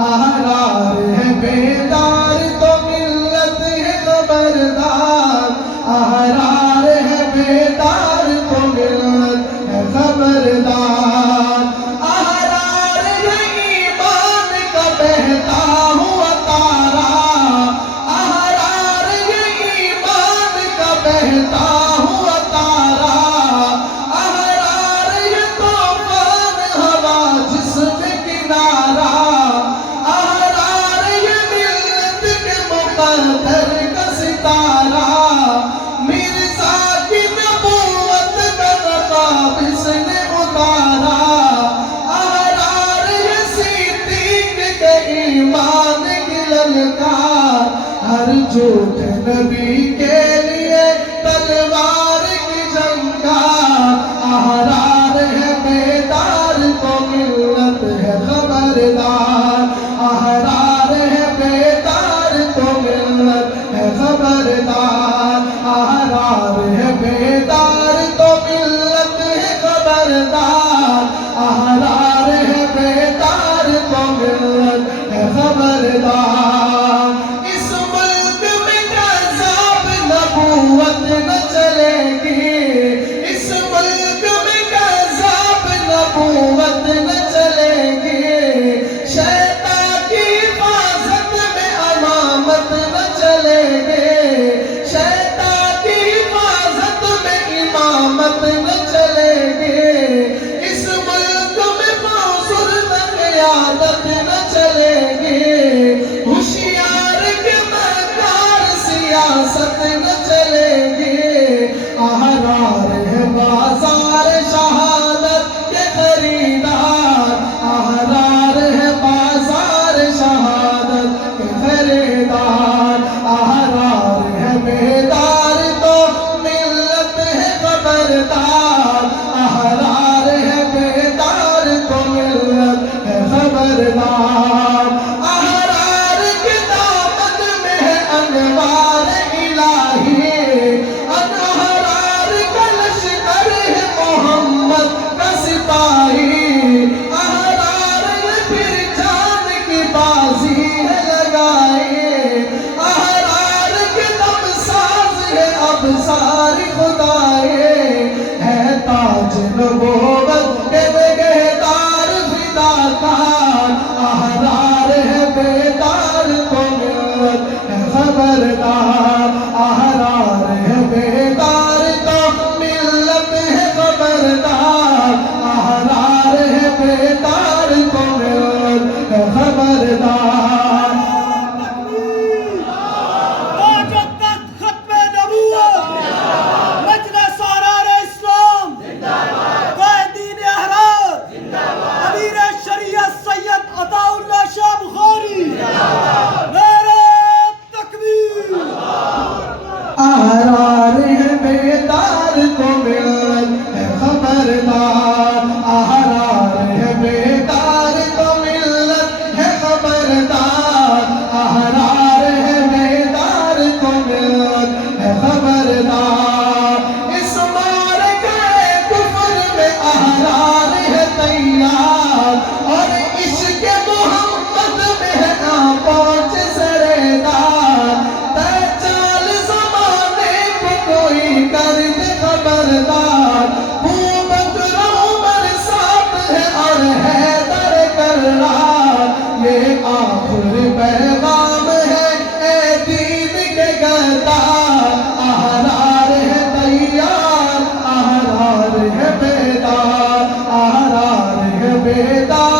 احرار ہے بیدار تو ملت ہے خبردار، احرار ہے بیدار تو ملت ہے خبردار، احرار ہے ایمان کا بہتا ہوا تارا، احرار ہے ایمان کا بہتا ہوا تارا، احرار ہے طوفان ہوا جس میں کنارہ، احرار ہے ملت کے مقدر کا ستارہ، مرزا کی نبوت کا نقاب اس نے اتارا، احرار ہے صدیق کے ایمان کی للکار، ہر جھوٹے نبی کے لیے تلوار کی جنگار، احرار ہے بیدار تو ملت ہے خبردار، احرار ہے بیدار تو ملت ہے خبردار، احرار ہے بیدار تو ملت ہے خبردار، احرار ہے بیدار تو ملت ہے خبردار، اس ملک میں عذاب نبوت نہ چلے گی، اس ملک میں عذاب نبوت نہ چلے گی، شیطان کی حفاظت میں امامت نہ چلے گی، شیطان کی حفاظت میں امامت نہ چلے گی، اس ملک میں موصول نہ قیادت نہ چلے گی، ہوشیار کے مکار سیاست نہ چلے گی، احرار ہے بازار شہادت کے خریدار، احرار ہے بازار شہادت کے خریدار، احرار ہے بیدار تو ملت ہے خبردار، احرار ہے بیدار تو ملت ہے خبردار، احرار کے دامن میں ہے انوار الہی، احرار کا لشکر ہے محمد کا سپاہی، احرار نے پھر جان کی بازی ہے لگائی، احرار کے دم ساز ہے اب ساری خدائی، ہے تاج نبوت کے نگہدار فداکار، احرار ہے بیدار تو ملت ہے خبردار، احرار ہے بیدار تو ملت ہے خبردار، احرار ہے بیدار تو ملت ہے خبردار، مجدد ختم نبوت مجلس احرار اسلام قائدین احرار امیر شریعت سید عطا اللہ شاہ بخاری نعرہ تکبیر، احرار ہے بیدار تو ملت ہے خبردار، احرار ہے بیدار تو ملت ہے خبردار، احرار ہے بیدار تو ملت ہے خبردار، اس معرکہ کفر میں احرار ہے تیار، اور عشق محمد میں ہے نہ پہنچ سردار، چال زمانے کو کوئی کر دے خبردار، بکر عمر ساتھ ہے اور حیدر کرار، یہ آخر پیغام ہے اے دین کے گردار، احرار ہے تیار، احرار ہے بیدار، احرار ہے بیدار